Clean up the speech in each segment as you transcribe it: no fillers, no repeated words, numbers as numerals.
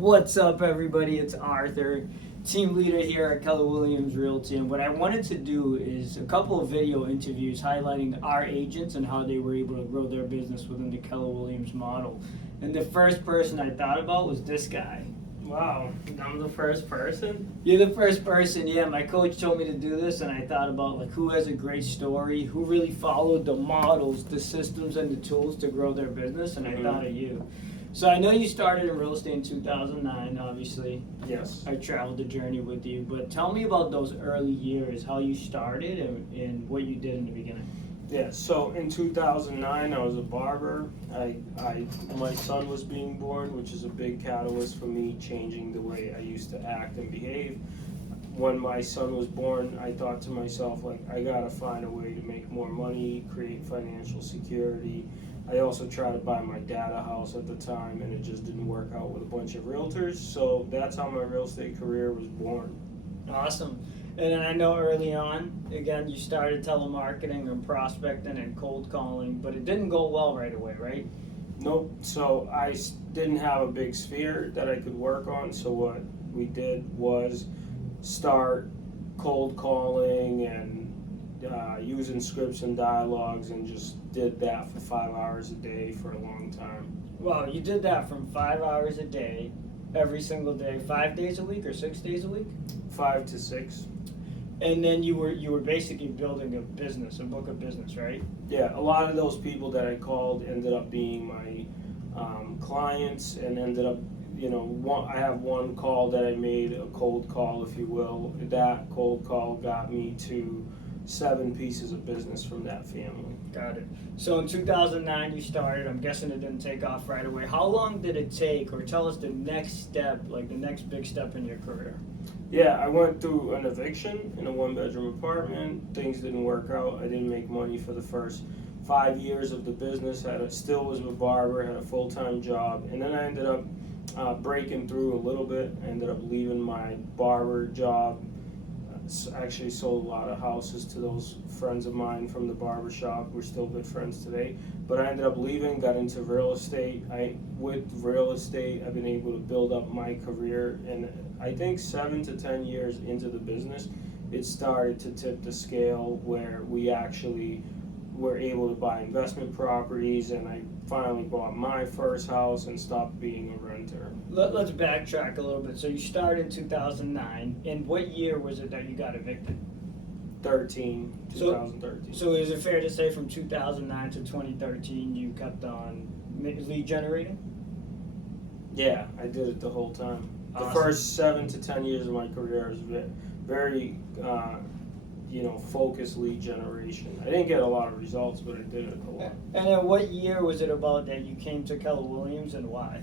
What's up, everybody? It's Arthur, team leader here at Keller Williams Realty. And what I wanted to do is a couple of video interviews highlighting our agents and how they were able to grow their business within the Keller Williams model. And the first person I thought about was this guy. Wow, I'm the first person? You're the first person, yeah. My coach told me to do this, and I thought about like who has a great story, who really followed the models, the systems, and the tools to grow their business, and I thought of you. So I know you started in real estate in 2009, obviously. Yes. I traveled the journey with you, but tell me about those early years, how you started and what you did in the beginning. Yeah, so in 2009 I was a barber. My son was being born, which is a big catalyst for me changing the way I used to act and behave. When my son was born, I thought to myself, like, I gotta find a way to make more money, create financial security. I also tried to buy my dad a house at the time, and it just didn't work out with a bunch of realtors. So that's how my real estate career was born. Awesome. And then I know early on, again, you started telemarketing and prospecting and cold calling, but it didn't go well right away, right? Nope. So I didn't have a big sphere that I could work on. So what we did was start cold calling and using scripts and dialogues, and just did that for 5 hours a day for a long time. Well, you did that from 5 hours a day, every single day, 5 days a week or 6 days a week? 5 to 6. And then you were basically building a business, a book of business, right? Yeah, a lot of those people that I called ended up being my clients, and ended up, I have one call that I made, a cold call, if you will. That cold call got me to 7 pieces of business from that family. Got it. So in 2009 you started. I'm guessing it didn't take off right away. How long did it take, or tell us the next step, like the next big step in your career? Yeah, I went through an eviction in a 1-bedroom apartment. Things didn't work out. I didn't make money for the first 5 years of the business. Still was a barber, had a full-time job, and then I ended up breaking through a little bit. I ended up leaving my barber job. Actually sold a lot of houses to those friends of mine from the barber shop. We're still good friends today. But I ended up leaving, got into real estate. With real estate, I've been able to build up my career, and I think 7 to 10 years into the business, it started to tip the scale where we actually were able to buy investment properties, and I finally bought my first house and stopped being a renter. Let's backtrack a little bit. So you started in 2009, and what year was it that you got evicted? 2013. So is it fair to say from 2009 to 2013 you kept on lead generating? Yeah, I did it the whole time. The Awesome. first 7 to 10 years of my career was very focused lead generation. I didn't get a lot of results, but I did it a lot. And then what year was it about that you came to Keller Williams, and why?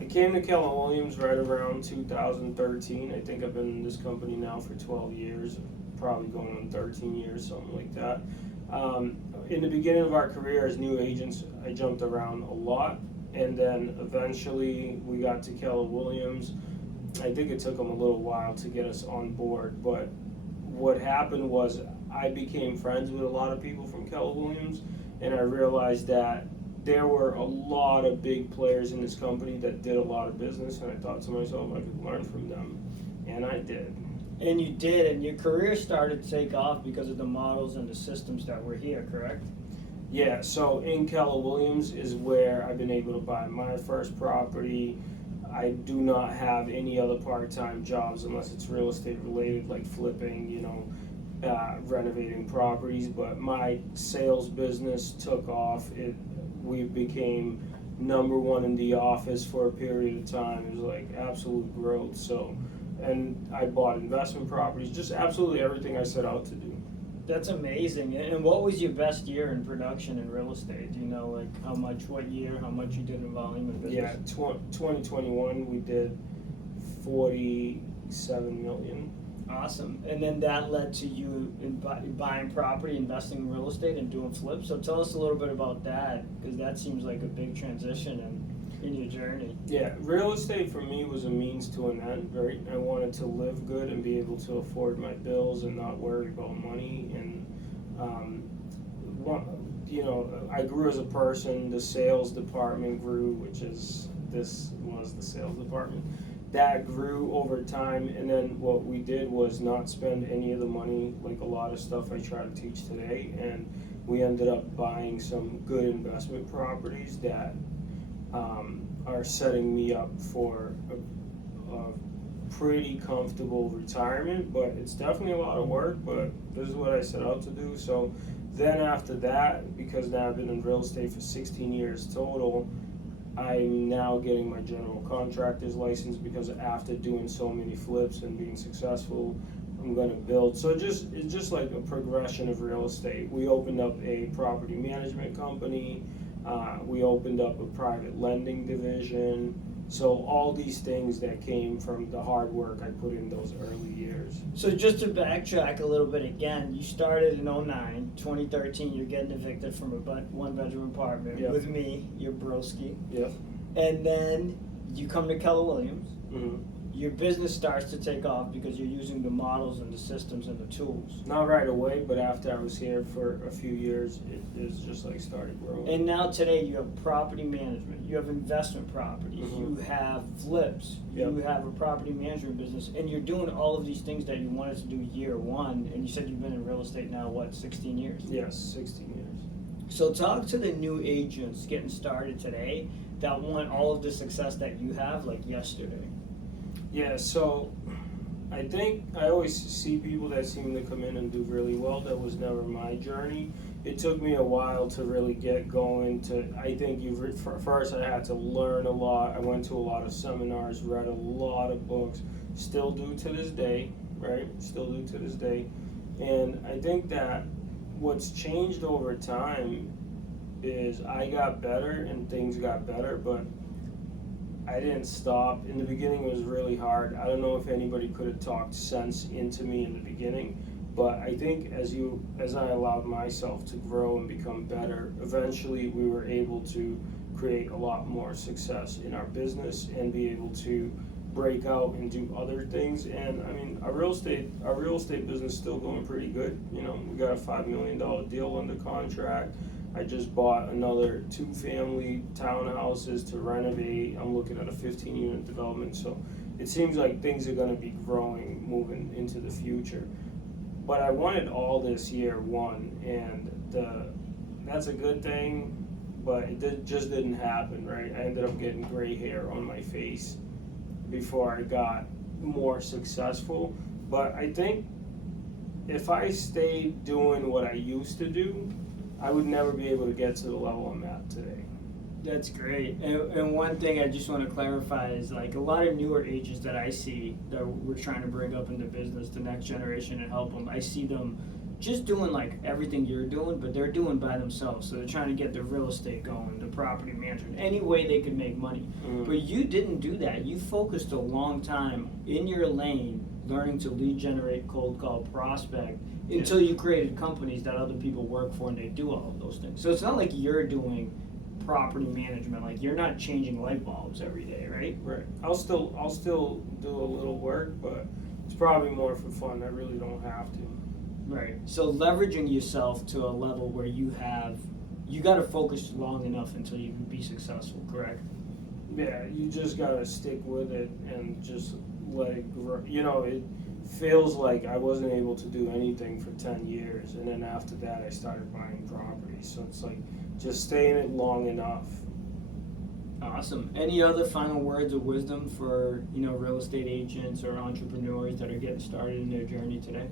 I came to Keller Williams right around 2013. I think I've been in this company now for 12 years, probably going on 13 years, something like that. In the beginning of our career as new agents, I jumped around a lot, and then eventually we got to Keller Williams. I think it took them a little while to get us on board, but what happened was I became friends with a lot of people from Keller Williams, and I realized that there were a lot of big players in this company that did a lot of business, and I thought to myself I could learn from them, and I did. And you did, and your career started to take off because of the models and the systems that were here, correct? Yeah, so in Keller Williams is where I've been able to buy my first property. I do not have any other part-time jobs unless it's real estate related, like flipping, renovating properties. But my sales business took off. We became number one in the office for a period of time. It was like absolute growth. So, and I bought investment properties, just absolutely everything I set out to do. That's amazing. And what was your best year in production in real estate? Do you know, like what year, how much you did in volume of business? Yeah, 2021 we did 47 million. Awesome. And then that led to you in buying property, investing in real estate, and doing flips. So tell us a little bit about that, because that seems like a big transition in your journey. Yeah, real estate for me was a means to an end, right? I wanted to live good and be able to afford my bills and not worry about money. And I grew as a person. The sales department grew, which is this was the sales department. That grew over time, and then what we did was not spend any of the money like a lot of stuff I try to teach today, and we ended up buying some good investment properties that are setting me up for a pretty comfortable retirement. But it's definitely a lot of work, but this is what I set out to do. So then after that, because now I've been in real estate for 16 years total, I'm now getting my general contractor's license, because after doing so many flips and being successful, I'm going to build. So it's just like a progression of real estate. We opened up a property management company. We opened up a private lending division. So all these things that came from the hard work I put in those early years. So just to backtrack a little bit again, you started in 09, 2013, you're getting evicted from a one-bedroom apartment with me, your broski. Yep. And then you come to Keller Williams. Mm-hmm. Your business starts to take off because you're using the models and the systems and the tools. Not right away, but after I was here for a few years, it just like started growing. And now today you have property management, you have investment properties, Mm-hmm. you have flips, you have a property management business, and you're doing all of these things that you wanted to do year one, and you said you've been in real estate now, what, 16 years? Yes, 16 years. So talk to the new agents getting started today that want all of the success that you have like yesterday. Yeah, so I think I always see people that seem to come in and do really well. That was never my journey. It took me a while to really get going. First I had to learn a lot. I went to a lot of seminars, read a lot of books, still do to this day, right? Still do to this day. And I think that what's changed over time is I got better and things got better, but I didn't stop. In the beginning, it was really hard. I don't know if anybody could have talked sense into me in the beginning, but I think as I allowed myself to grow and become better, eventually we were able to create a lot more success in our business and be able to break out and do other things. And I mean, our real estate business is still going pretty good. You know, we got a $5 million deal under contract. I just bought another 2-family townhouses to renovate. I'm looking at a 15-unit development. So it seems like things are going to be growing, moving into the future. But I wanted all this year one, and that's a good thing, but it just didn't happen, right? I ended up getting gray hair on my face before I got more successful. But I think if I stayed doing what I used to do, I would never be able to get to the level I'm at today. That's great. And one thing I just want to clarify is like a lot of newer agents that I see that we're trying to bring up into business, the next generation, and help them. I see them just doing like everything you're doing, but they're doing by themselves. So they're trying to get the real estate going, the property management, any way they could make money. Mm. But you didn't do that. You focused a long time in your lane, learning to lead generate, cold call, prospect, until you created companies that other people work for and they do all of those things. So it's not like you're doing property management, like you're not changing light bulbs every day, right? Right. I'll still do a little work, but it's probably more for fun. I really don't have to. Right. So leveraging yourself to a level where you got to focus long enough until you can be successful, correct? Yeah, you just gotta stick with it and just let it grow. You know, it feels like I wasn't able to do anything for 10 years, and then after that I started buying properties. So it's like just stay in it long enough. Awesome. Any other final words of wisdom for, real estate agents or entrepreneurs that are getting started in their journey today?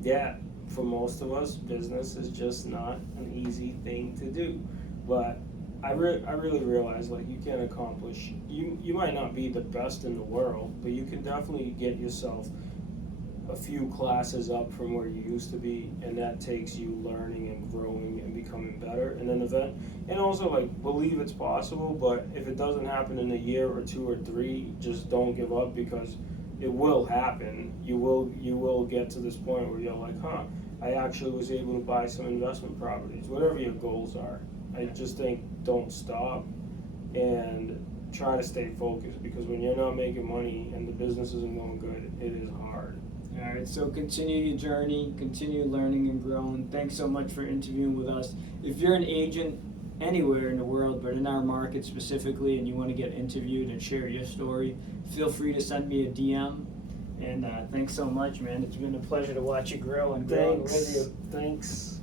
Yeah, for most of us, business is just not an easy thing to do. But I really realize, like, you can accomplish, you might not be the best in the world, but you can definitely get yourself a few classes up from where you used to be, and that takes you learning and growing and becoming better. And then and also, like, believe it's possible, but if it doesn't happen in a year or 2 or 3, just don't give up, because it will happen. You will get to this point where you're like, I actually was able to buy some investment properties. Whatever your goals are, I just think don't stop and try to stay focused, because when you're not making money and the business isn't going good, it is hard. All right, so continue your journey, continue learning and growing. Thanks so much for interviewing with us. If you're an agent anywhere in the world, but in our market specifically, and you want to get interviewed and share your story, feel free to send me a DM. And thanks so much, man. It's been a pleasure to watch you grow and grow with you. Thanks.